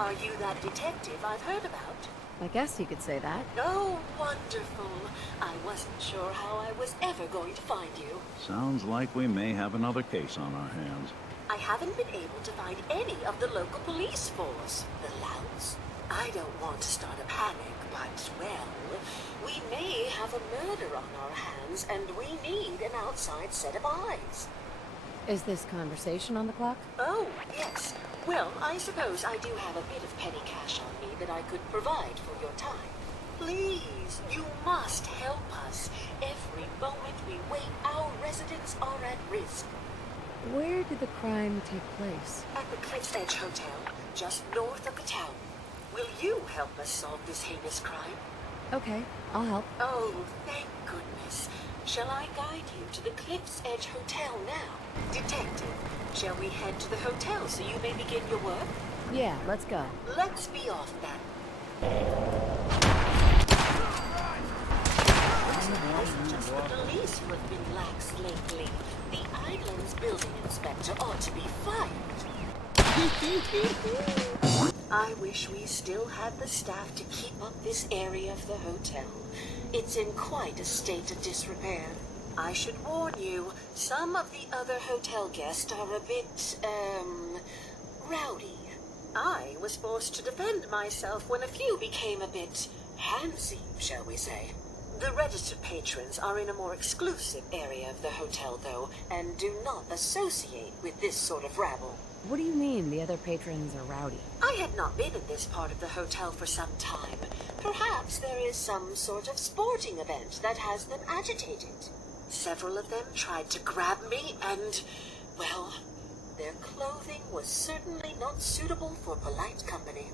Are you that detective I've heard about? I guess you could say that. Oh, wonderful. I wasn't sure how I was ever going to find you. Sounds like we may have another case on our hands. I haven't been able to find any of the local police force. The louts? I don't want to start a panic, but, well, we may have a murder on our hands, and we need an outside set of eyes. Is this conversation on the clock? Oh, yes. Well, I suppose I do have a bit of petty cash on me that I could provide for your time. Please, you must help us. Every moment we wait, our residents are at risk. Where did the crime take place? At the Cliff's Edge Hotel, just north of the town. Will you help us solve this heinous crime? Okay, I'll help. Oh, thank goodness. Shall I guide you to the Cliff's Edge Hotel now? Detective, shall we head to the hotel so you may begin your work? Yeah, let's go. Let's be off then. It wasn't just the police who have been lax lately. The island's building inspector ought to be fired. I wish we still had the staff to keep up this area of the hotel. It's in quite a state of disrepair. I should warn you, some of the other hotel guests are a bit, rowdy. I was forced to defend myself when a few became a bit handsy, shall we say. The registered patrons are in a more exclusive area of the hotel, though, and do not associate with this sort of rabble. What do you mean the other patrons are rowdy? I had not been in this part of the hotel for some time. Perhaps there is some sort of sporting event that has them agitated. Several of them tried to grab me and, well, their clothing was certainly not suitable for polite company.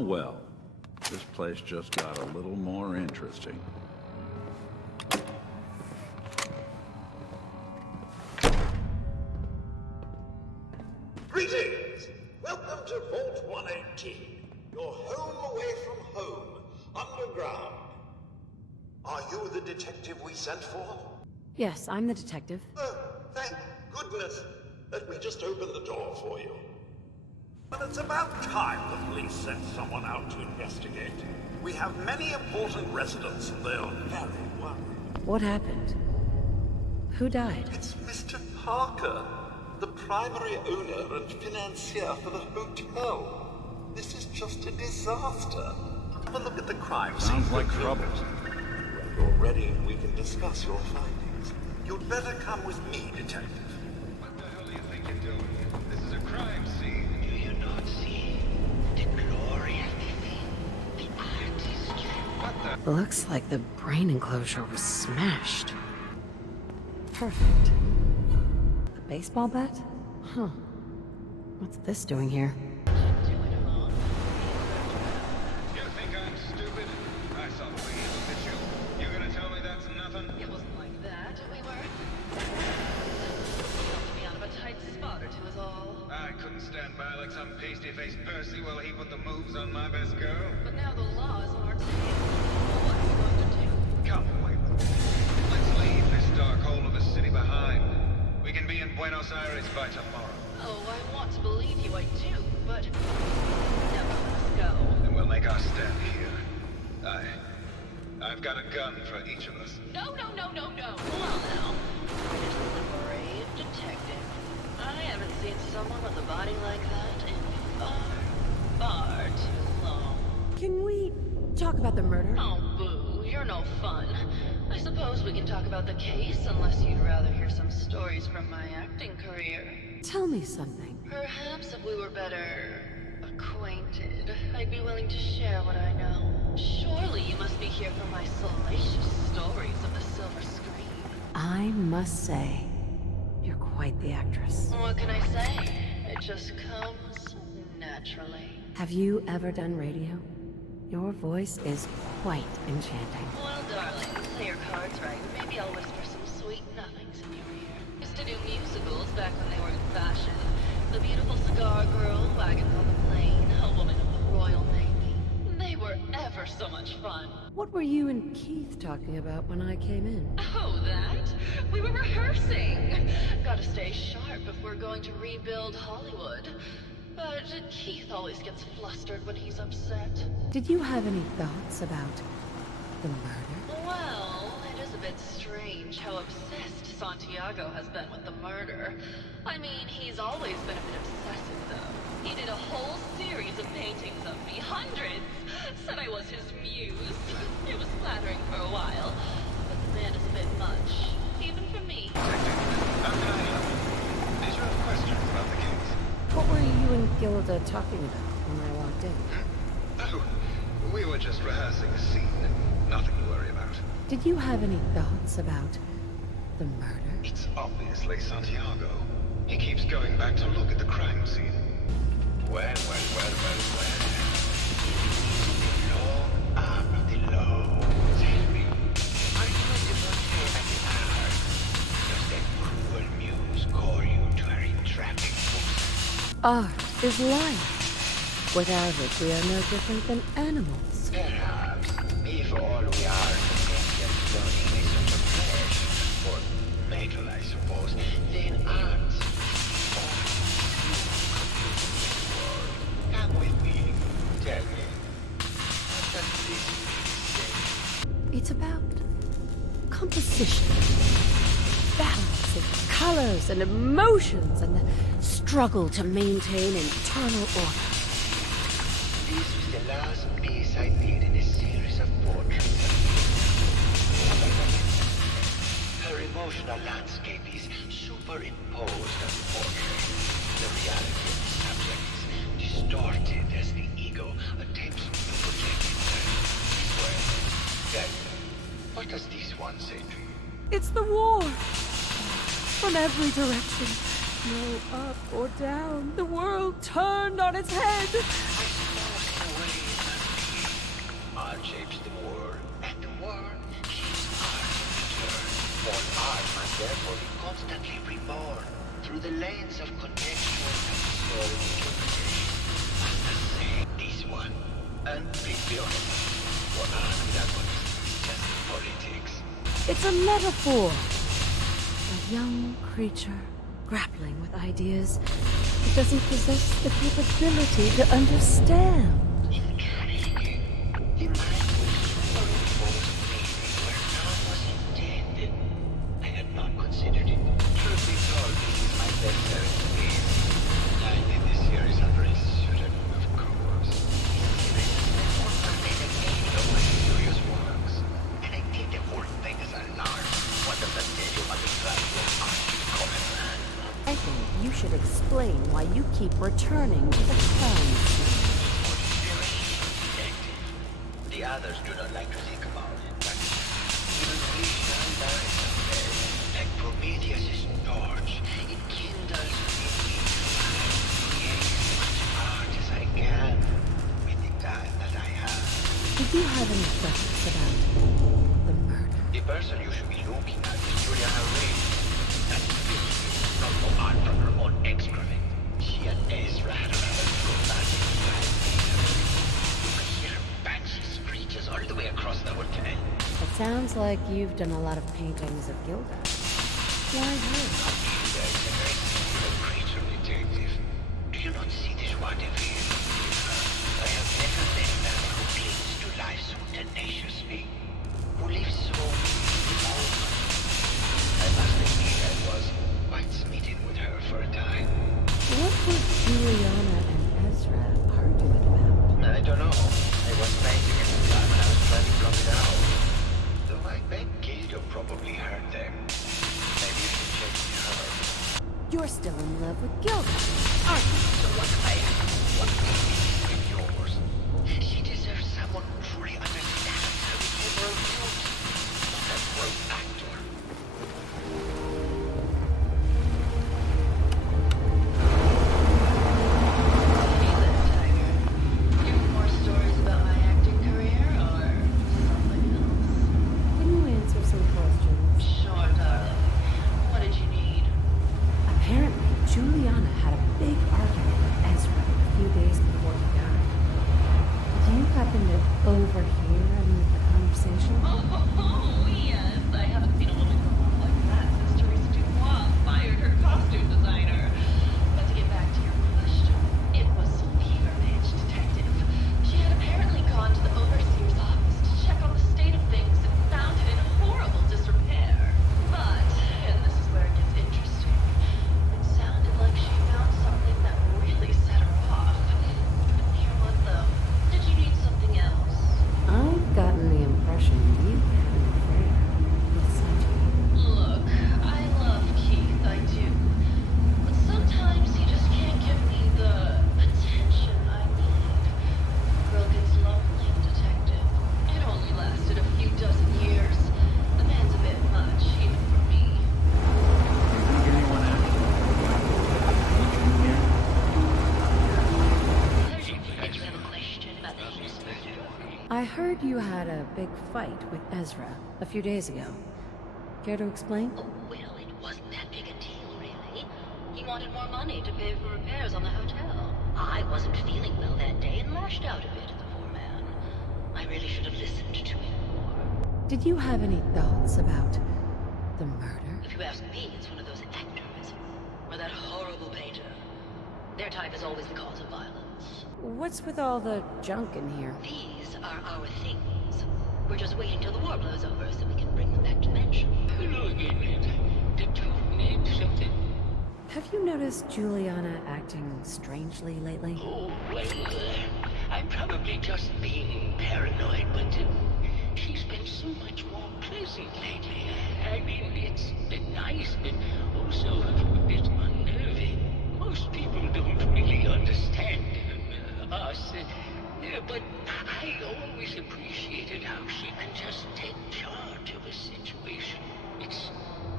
Well, this place just got a little more interesting. Greetings! Welcome to Vault 118, your home away from home, underground. Are you the detective we sent for? Yes, I'm the detective. Oh, thank goodness. Let me just open the door for you. But it's about time the police sent someone out to investigate. We have many important residents and they're very worried. What happened? Who died? It's Mr. Parker, the primary owner and financier for the hotel. This is just a disaster. Have a look at the crime scene. Sounds like trouble. When you're ready, we can discuss your findings. You'd better come with me, detective. What the hell do you think you're doing? This is a crime scene. Do you not see the glory of the thing? The artistry. What the? Looks like the brain enclosure was smashed. Perfect. A baseball bat? Huh. What's this doing here? You think I'm stupid? I saw the way you looked at you. You gonna tell me that's nothing? It wasn't like that. We were... helped me out of a tight spot or two is all. I couldn't stand by like some pasty-faced Percy while he put the moves on my best girl. But now the law is on our tail. What are we going to do? Come away with me. Let's leave this dark hole of a city behind. We can be in Buenos Aires by tomorrow. Oh, I want to believe you, I do, but... Never let us go. And we'll make our stand here. I've got a gun for each of us. No. Well now, this is a brave detective. I haven't seen someone with a body like that in far too long. Can we talk about the murder? Oh, boo, you're no fun. I suppose we can talk about the case, unless you'd rather hear some stories from my acting career. Tell me something. Perhaps if we were better acquainted, I'd be willing to share what I know. Surely you must be here for my salacious stories of the silver screen. I must say, you're quite the actress. What can I say? It just comes naturally. Have you ever done radio? Your voice is quite enchanting. Well, darling, play your cards right. Maybe I'll whisper some sweet nothings in your ear. Used to do musicals back when they were in fashion. The Beautiful Cigar Girl, Wagons on the Plain, A Woman of the Royal Navy. They were ever so much fun. What were you and Keith talking about when I came in? Oh, that? We were rehearsing. Gotta stay sharp if we're going to rebuild Hollywood. But Keith always gets flustered when he's upset. Did you have any thoughts about the murder? Well, it is a bit strange how obsessed Santiago has been with the murder. I mean, he's always been a bit obsessive, though. He did a whole series of paintings of me, hundreds. Said I was his muse. It was flattering for a while, but the man is a bit much, even for me. How can I help? Did you have questions about the case? What were you and Gilda talking about when I walked in? Oh, we were just rehearsing a scene. Nothing to worry about. Did you have any thoughts about the murder? It's obviously Santiago. He keeps going back to look at the crime scene. Well. Long arm of the law. Tell me, are you a devotee at the art? Does that cruel muse call you to her entrapping books? Art is life. Without it, we are no different than animals. Perhaps, if all we are is floating in such a flesh, or metal, I suppose, then art. Come with me. Tell me. What does this say? It's about composition, balance of colors and emotions, and the struggle to maintain internal order. This was the last piece I did in a series of portraits. Her emotional landscape is superimposed on the portrait. The reality of the subject is distorted as the ego attempts to project itself. Well, then, what does this one say to you? It's the war! From every direction. No up or down. The world turned on its head. Art shapes the world, and the world shapes art in return. For art must therefore be constantly reborn through the lens of contextual and historical interpretation. Must I say this one? And please be honest, for art without honesty is just politics. It's a metaphor. A young creature grappling with ideas it doesn't possess the capability to understand. Intriguing. The mind will superimpose meaning where none was intended. I had not considered it. Truth be told, this is my best selling piece. I did this series under a pseudonym, of course. This is one of my serious works. And I did the whole thing as a lark. What does that tell you about the value of art to the common man? I think you should explain why you keep returning to the crime scene. The others do not like to think about it, but even we shall die someday. Like Prometheus' torch, it kindles within me. I create as much art as I can with the time that I have. Did you have any thoughts about the murder? The person you should be looking at is Juliana Ray. That filth is not for art from her own excrement. She and Ezra had a rather traumatic life. You could hear banshee screeches all the way across the hotel. It sounds like you've done a lot of paintings of Gilda. Why her? There is a very singular creature, detective. Do you not see this joie de vivre? I have never met a man who clings to life so tenaciously, who lives so open. I must admit I was quite smitten with her for a time. What was Juliana and Ezra arguing about? I don't know. I was painting at the time and I was trying to block it out. Though I beg Gil You're still in love with Gilda, aren't you? So what I am, what is with yours? She deserves someone who truly understands her integral beauty. Not a growth actor. Hey there, Tiger. You have more stories about my acting career or something else? Can you answer some questions? Sure, darling. What did you need? Apparently, Juliana had a big argument with Ezra a few days before he died. Do you happen to overhear any of the conversation? Oh, yes. I haven't seen a woman go off like that since Teresa Dubois fired her costume designer. But to get back to your question, it was some fever-pitch detective. She had apparently gone to the overseer's office to check on the state of things and found it in horrible disrepair. But, and this is where it gets interesting, it sounded like she found something that really set her off. Couldn't hear what though. Did you need something else? I've gotten the impression you had an affair with Sanjay. Look, I love Keith, I do. But sometimes he just can't give me the attention I need. Girl gets lonely, detective. It only lasted a few dozen years. The man's a bit much, even for me. Think anyone actually in here? Did you have a question about the heinous murder? I heard you had a big fight with Ezra a few days ago. Care to explain? Oh, well, it wasn't that big a deal, really. He wanted more money to pay for repairs on the hotel. I wasn't feeling well that day and lashed out a bit at the poor man. I really should have listened to him more. Did you have any thoughts about the murder? If you ask me, it's one of those actors. Or that horrible painter. Their type is always the cause of violence. What's with all the junk in here? These are our things. We're just waiting till the war blows over so we can bring them back to mansion. Hello again, Did you need something? Have you noticed Juliana acting strangely lately? Oh, well, I'm probably just being paranoid, but she's been so much more pleasant lately. I mean, it's been nice, but also a bit unnerving. Most people don't really understand us, but I always appreciated how she can just take charge of a situation. It's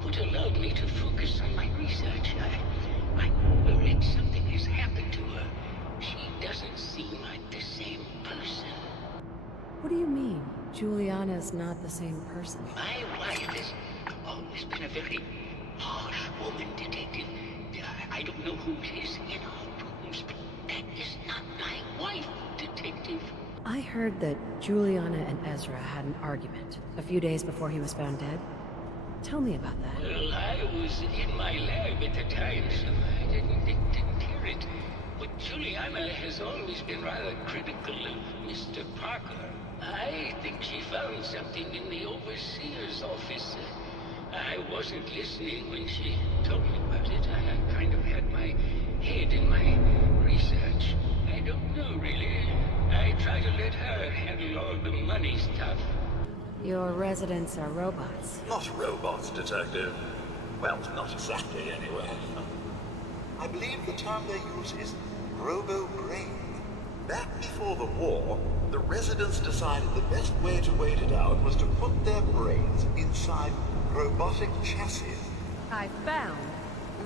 what allowed me to focus on my research. I'm worried something has happened to her. She doesn't seem like the same person. What do you mean? Juliana's not the same person. My wife has always been a very harsh woman, detective. I don't know who it is in our rooms, but that is not my wife, detective. I heard that Juliana and Ezra had an argument a few days before he was found dead. Tell me about that. Well, I was in my lab at the time, so I didn't hear it. But Juliana has always been rather critical of Mr. Parker. I think she found something in the overseer's office. I wasn't listening when she told me about it. I kind of had my head in my research. I don't know, really. I try to let her handle all the money stuff. Your residents are robots. Not robots, Detective. Well, not exactly, anyway. I believe the term they use is robo-brain. Back before the war, the residents decided the best way to wait it out was to put their brains inside robotic chassis. I found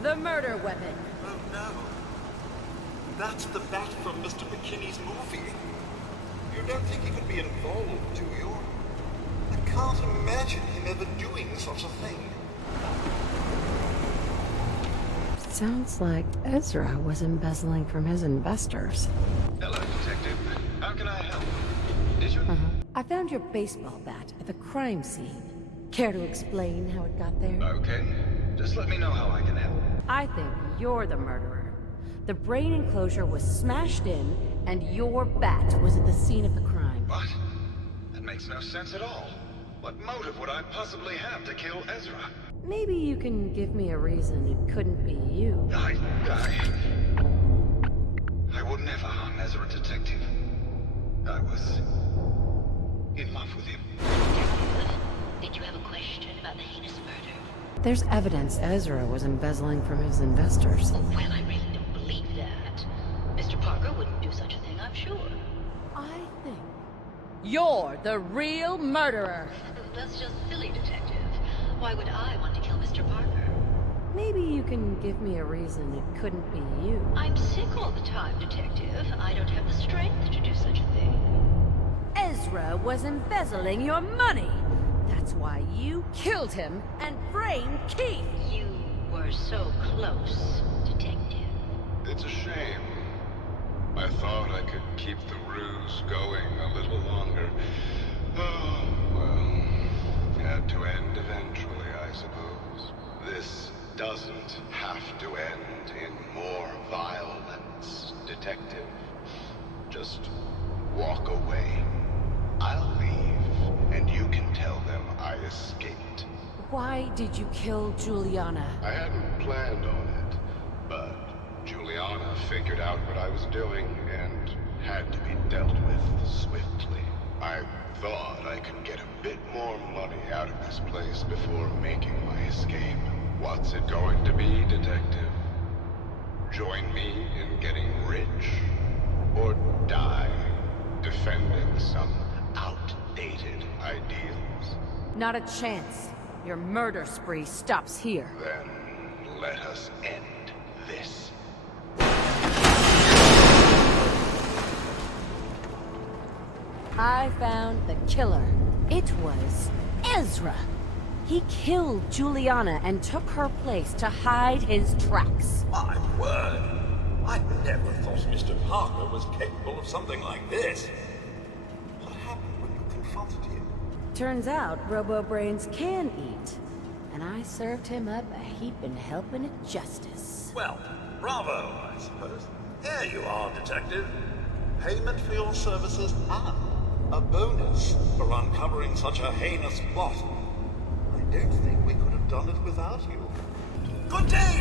the murder weapon. Oh no. That's the bat from Mr. McKinney's movie. You don't think he could be involved, do you? I can't imagine him ever doing such a thing. Sounds like Ezra was embezzling from his investors. Hello, Detective. How can I help? Did you... I found your baseball bat at the crime scene. Care to explain how it got there? Okay. Just let me know how I can help. I think you're the murderer. The brain enclosure was smashed in, and your bat was at the scene of the crime. What? That makes no sense at all. What motive would I possibly have to kill Ezra? Maybe you can give me a reason it couldn't be you. I would never harm Ezra, Detective. I was in love with him. Did you have a question about the heinous murder? There's evidence Ezra was embezzling from his investors. Oh, well, I really don't believe that. Mr. Parker wouldn't do such a thing, I'm sure. I think... You're the real murderer. That's just silly, Detective. Why would I want to kill Mr. Parker? Maybe you can give me a reason it couldn't be you. I'm sick all the time, Detective. I don't have the strength to do such a thing. Ezra was embezzling your money. That's why you killed him and framed Keith. You were so close, Detective. It's a shame. I thought I could keep the ruse going a little longer. Oh, well, had to end eventually, I suppose. This doesn't have to end in more violence, Detective. Just walk away. I'll leave, and you can tell them I escaped. Why did you kill Juliana? I hadn't planned on it, but Juliana figured out what I was doing and had to be dealt with swiftly. I thought I could get a bit more money out of this place before making my escape. What's it going to be, Detective? Join me in getting rich? Or die defending some outdated ideals? Not a chance. Your murder spree stops here. Then let us end this. I found the killer. It was Ezra. He killed Juliana and took her place to hide his tracks. My word! I never thought Mr. Parker was capable of something like this. What happened when you confronted him? Turns out robo-brains can eat. And I served him up a heaping helping of justice. Well, bravo, I suppose. Here you are, Detective. Payment for your services and a bonus for uncovering such a heinous plot. I don't think we could have done it without you. Good day!